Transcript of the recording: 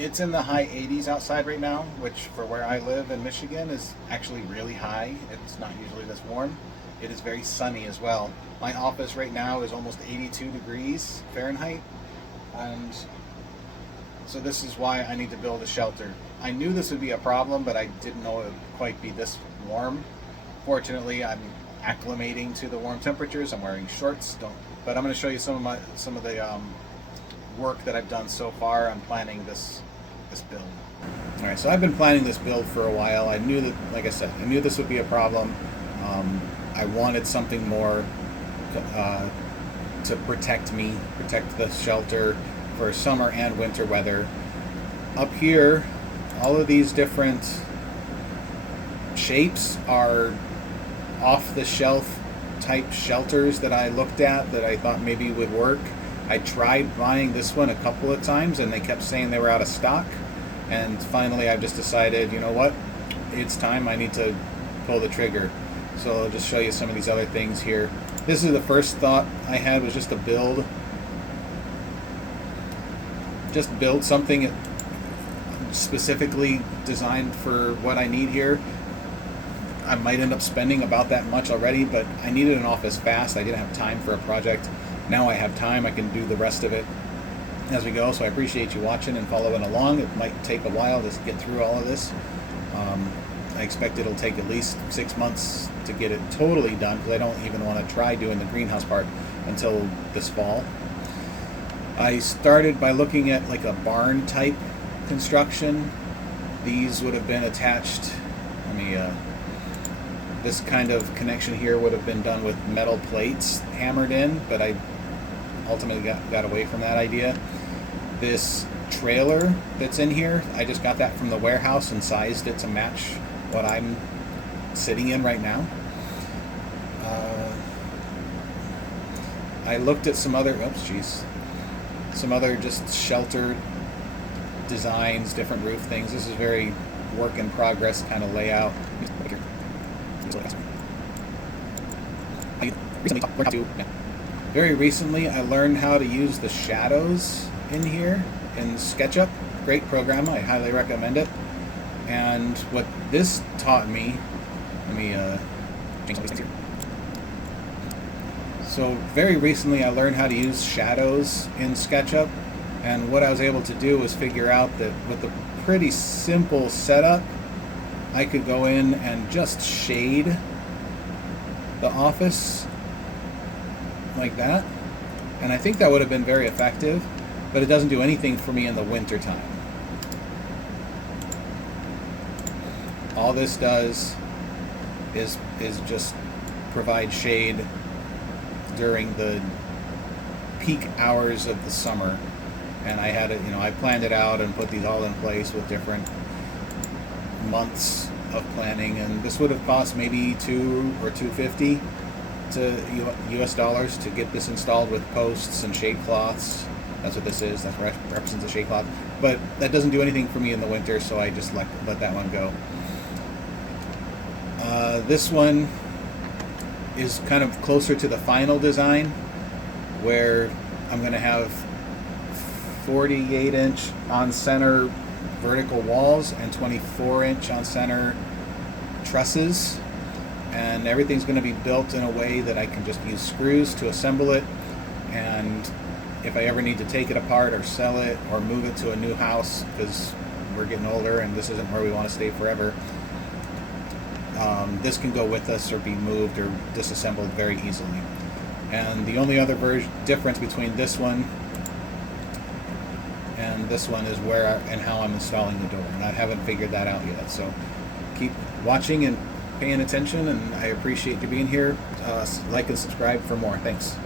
It's in the high 80s outside right now, which for where I live in Michigan is actually really high. It's not usually this warm. It is very sunny as well. My office right now is almost 82 degrees Fahrenheit, and so this is why I need to build a shelter. I knew this would be a problem, but I didn't know it would quite be this warm. Fortunately, I'm acclimating to the warm temperatures. I'm wearing shorts, but I'm going to show you some of the work that I've done so far on planning this build. All right, so I've been planning this build for a while. I knew that, like I said, I knew this would be a problem. I wanted something more to protect me, protect the shelter for summer and winter weather. Up here, all of these different shapes are off-the-shelf type shelters that I looked at that I thought maybe would work. I tried buying this one a couple of times and they kept saying they were out of stock. And finally I've just decided, you know what, it's time, I need to pull the trigger. So I'll just show you some of these other things here. This is the first thought I had, was just to build something specifically designed for what I need here. I might end up spending about that much already, but I needed an office fast. I didn't have time for a project. Now I have time. I can do the rest of it as we go. So I appreciate you watching and following along. It might take a while to get through all of this. I expect it'll take at least 6 months to get it totally done, because I don't even want to try doing the greenhouse part until this fall. I started by looking at like a barn type construction. These would have been attached, this kind of connection here would have been done with metal plates hammered in, but I ultimately got away from that idea. This trailer that's in here, I just got that from the warehouse and sized it to match what I'm sitting in right now. I looked at some other just shelter designs, different roof things. This is very work in progress kind of layout. Very recently I learned how to use the shadows in here in SketchUp. Great program, I highly recommend it. And what this taught me, change some of these things here. So very recently I learned how to use shadows in SketchUp, and what I was able to do was figure out that with a pretty simple setup I could go in and just shade the office like that, and I think that would have been very effective, but it doesn't do anything for me in the winter time. All this does is just provide shade during the peak hours of the summer, and I had it, I planned it out and put these all in place with different months of planning, and this would have cost maybe $200 or $250 US dollars to get this installed with posts and shade cloths. That's what this is. That represents a shade cloth, but that doesn't do anything for me in the winter, so I just let that one go. This one is kind of closer to the final design, where I'm going to have 48-inch on center vertical walls and 24-inch on center trusses, and everything's going to be built in a way that I can just use screws to assemble it, and if I ever need to take it apart or sell it or move it to a new house, because we're getting older and this isn't where we want to stay forever, this can go with us or be moved or disassembled very easily. And the only other difference between this one and this one is where and how I'm installing the door, and I haven't figured that out yet. So keep watching and paying attention, and I appreciate you being here. Like and subscribe for more. Thanks.